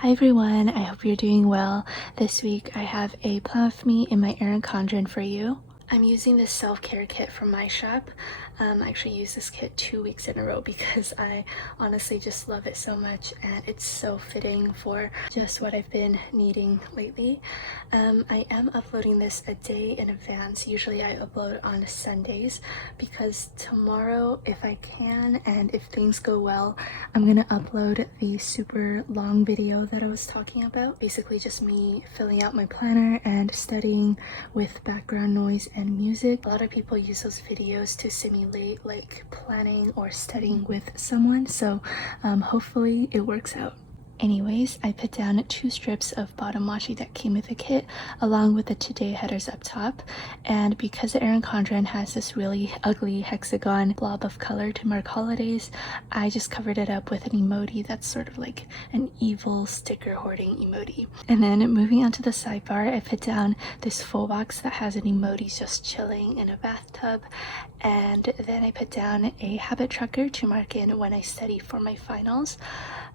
Hi everyone, I hope you're doing well. This week I have a plan with me in my Erin Condren for you. I'm using this self-care kit from my shop. I actually used this kit 2 weeks in a row because I honestly just love it so much and it's so fitting for just what I've been needing lately. I am uploading this a day in advance. Usually I upload on Sundays because tomorrow, if I can and if things go well, I'm gonna upload the super long video that I was talking about. Basically just me filling out my planner and studying with background noise and music. A lot of people use those videos to simulate like planning or studying with someone, so hopefully it works out. Anyways, I put down 2 strips of bottom washi that came with the kit along with the today headers up top, and because the Erin Condren has this really ugly hexagon blob of color to mark holidays, I just covered it up with an emoji that's sort of like an evil sticker hoarding emoji. And then moving on to the sidebar, I put down this full box that has an emoji just chilling in a bathtub, and then I put down a habit tracker to mark in when I study for my finals.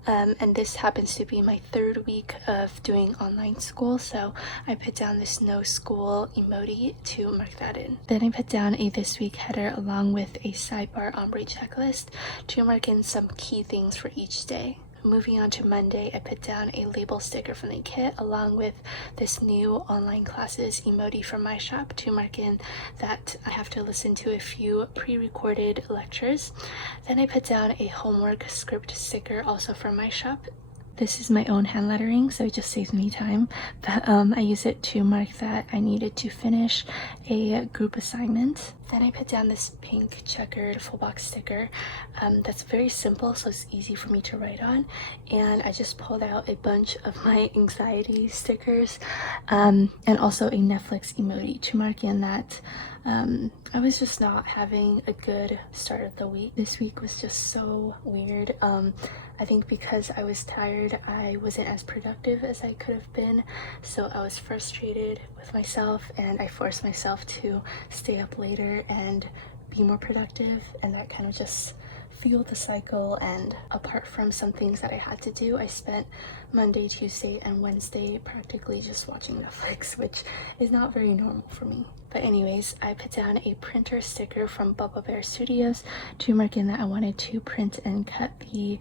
And this happens to be my 3rd week of doing online school, so I put down this no school emoji to mark that in. Then I put down a this week header along with a sidebar ombre checklist to mark in some key things for each day. Moving on to Monday, I put down a label sticker from the kit along with this new online classes emoji from my shop to mark in that I have to listen to a few pre-recorded lectures. Then I put down a homework script sticker also from my shop. This is my own hand lettering, so it just saves me time, but I use it to mark that I needed to finish a group assignment. Then I put down this pink checkered full box sticker that's very simple, so it's easy for me to write on, and I just pulled out a bunch of my anxiety stickers and also a Netflix emoji to mark in that I was just not having a good start of the week. This week was just so weird. I think because I was tired, I wasn't as productive as I could have been, so I was frustrated with myself and I forced myself to stay up later and be more productive, and that kind of just fueled the cycle. And apart from some things that I had to do, I spent Monday, Tuesday, and Wednesday practically just watching Netflix, which is not very normal for me. But anyways, I put down a printer sticker from Bubble Bear Studios to mark in that I wanted to print and cut the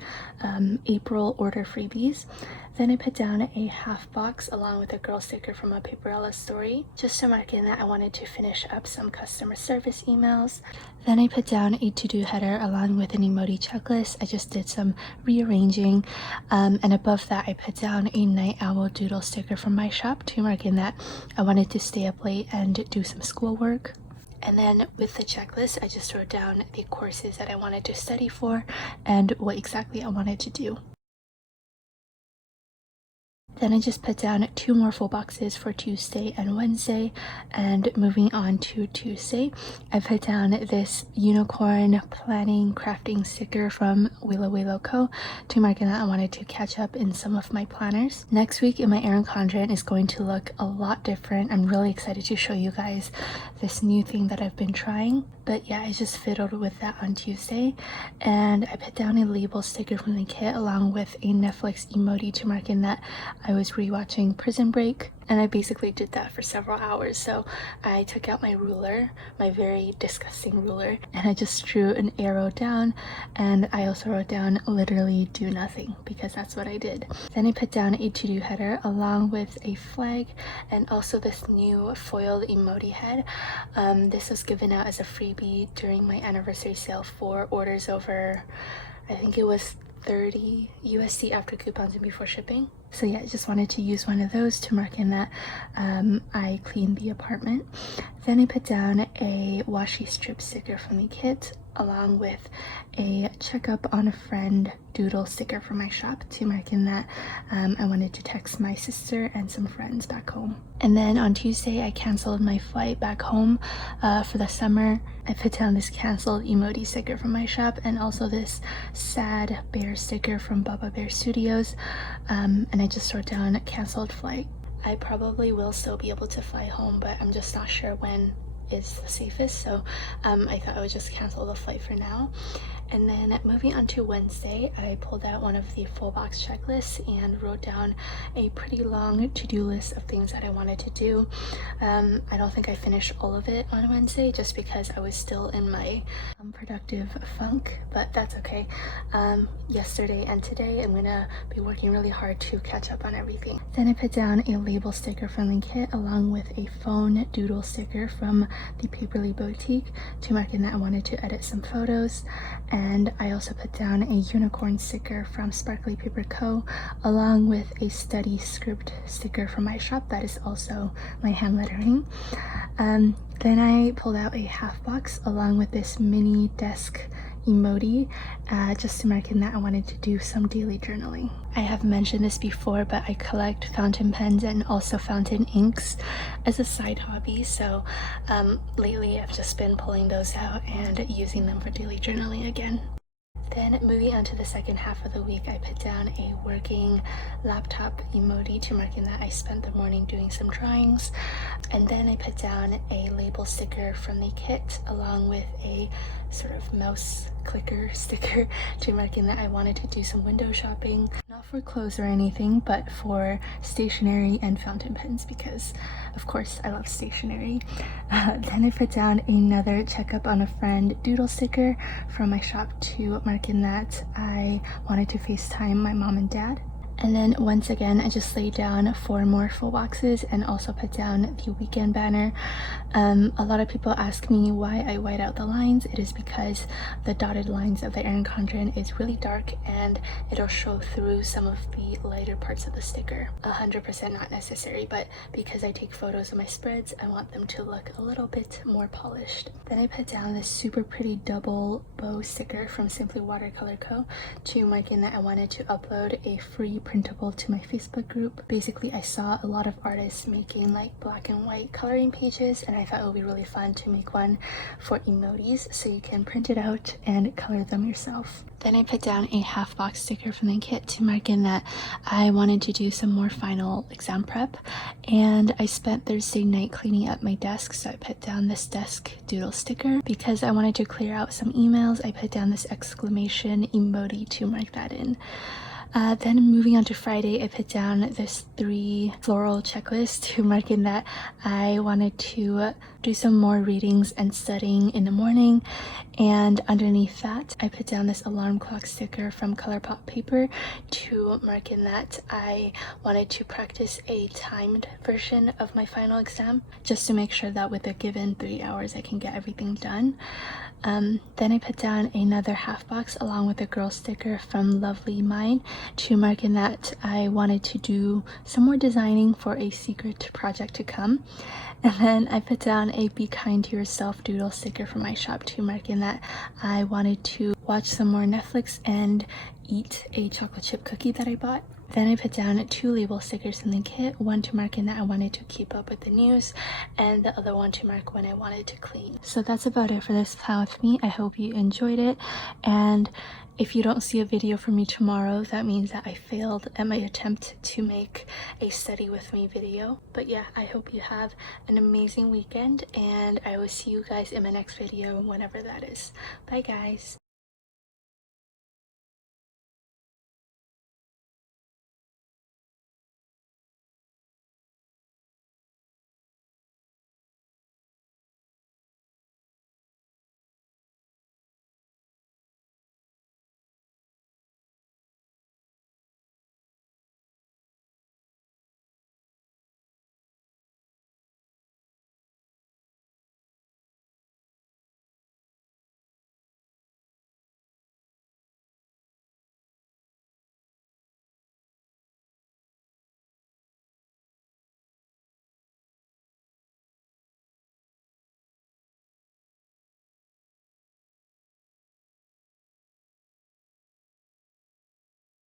April order freebies. Then I put down a half box along with a girl sticker from a Paperella story just to mark in that I wanted to finish up some customer service emails. Then I put down a to-do header along with an emoji checklist. I just did some rearranging, and above that I put down a night owl doodle sticker from my shop to mark in that I wanted to stay up late and do some schoolwork. And then with the checklist, I just wrote down the courses that I wanted to study for and what exactly I wanted to do. Then I just put down 2 more full boxes for Tuesday and Wednesday, and moving on to Tuesday, I put down this unicorn planning crafting sticker from Willow Co. to mark that I wanted to catch up in some of my planners. Next week in my Erin Condren is going to look a lot different. I'm really excited to show you guys this new thing that I've been trying. But yeah, I just fiddled with that on Tuesday, and I put down a label sticker from the kit along with a Netflix emoji to mark in that I was rewatching Prison Break, and I basically did that for several hours. So I took out my ruler, my very disgusting ruler, and I just drew an arrow down, and I also wrote down literally do nothing because that's what I did. Then I put down a to-do header along with a flag and also this new foiled emoji head. This was given out as a freebie during my anniversary sale for orders over, I think it was 30 USD after coupons and before shipping. So yeah, I just wanted to use one of those to mark in that I cleaned the apartment. Then I put down a washi strip sticker from the kit along with a checkup on a friend doodle sticker from my shop to mark in that I wanted to text my sister and some friends back home. And then on Tuesday, I canceled my flight back home for the summer. I put down this canceled emoji sticker from my shop and also this sad bear sticker from Bubba Bear Studios, and I just wrote down canceled flight. I probably will still be able to fly home, but I'm just not sure when is the safest, so I thought I would just cancel the flight for now. And then moving on to Wednesday, I pulled out one of the full box checklists and wrote down a pretty long to-do list of things that I wanted to do. I don't think I finished all of it on Wednesday just because I was still in my productive funk, but that's okay. Yesterday and today I'm gonna be working really hard to catch up on everything. Then I put down a label sticker from the kit along with a phone doodle sticker from the Paperly Boutique to mark in that I wanted to edit some photos. And I also put down a unicorn sticker from Sparkly Paper Co. along with a study script sticker from my shop that is also my hand lettering. Then I pulled out a half box along with this mini desk emoji just to mark in that I wanted to do some daily journaling. I have mentioned this before, but I collect fountain pens and also fountain inks as a side hobby, so lately I've just been pulling those out and using them for daily journaling again. Then moving on to the second half of the week, I put down a working laptop emoji to mark in that I spent the morning doing some drawings. And then I put down a label sticker from the kit along with a sort of mouse clicker sticker to mark in that I wanted to do some window shopping, not for clothes or anything, but for stationery and fountain pens because of course I love stationery. Then I put down another checkup on a friend doodle sticker from my shop to mark in that I wanted to FaceTime my mom and dad. And then once again, I just laid down 4 more full boxes and also put down the weekend banner. A lot of people ask me why I white out the lines. It is because the dotted lines of the Erin Condren is really dark and it'll show through some of the lighter parts of the sticker. 100% not necessary, but because I take photos of my spreads, I want them to look a little bit more polished. Then I put down this super pretty double bow sticker from Simply Watercolor Co. to mark in that I wanted to upload a free printable to my Facebook group. Basically, I saw a lot of artists making like black and white coloring pages, and I thought it would be really fun to make one for emojis so you can print it out and color them yourself. Then I put down a half box sticker from the kit to mark in that I wanted to do some more final exam prep, and I spent Thursday night cleaning up my desk, so I put down this desk doodle sticker. Because I wanted to clear out some emails, I put down this exclamation emoji to mark that in. Then moving on to Friday, I put down this 3 floral checklist to mark in that I wanted to do some more readings and studying in the morning. And underneath that, I put down this alarm clock sticker from ColourPop Paper to mark in that I wanted to practice a timed version of my final exam, just to make sure that with a given 3 hours, I can get everything done. Then I put down another half box along with a girl sticker from Lovely Mine to mark in that I wanted to do some more designing for a secret project to come. And then I put down a Be Kind to Yourself doodle sticker from my shop to mark in that I wanted to watch some more Netflix and eat a chocolate chip cookie that I bought. Then I put down 2 label stickers in the kit, one to mark in that I wanted to keep up with the news, and the other one to mark when I wanted to clean. So that's about it for this plan with me. I hope you enjoyed it, and if you don't see a video from me tomorrow, that means that I failed at my attempt to make a study with me video. But yeah, I hope you have an amazing weekend, and I will see you guys in my next video, whenever that is. Bye guys!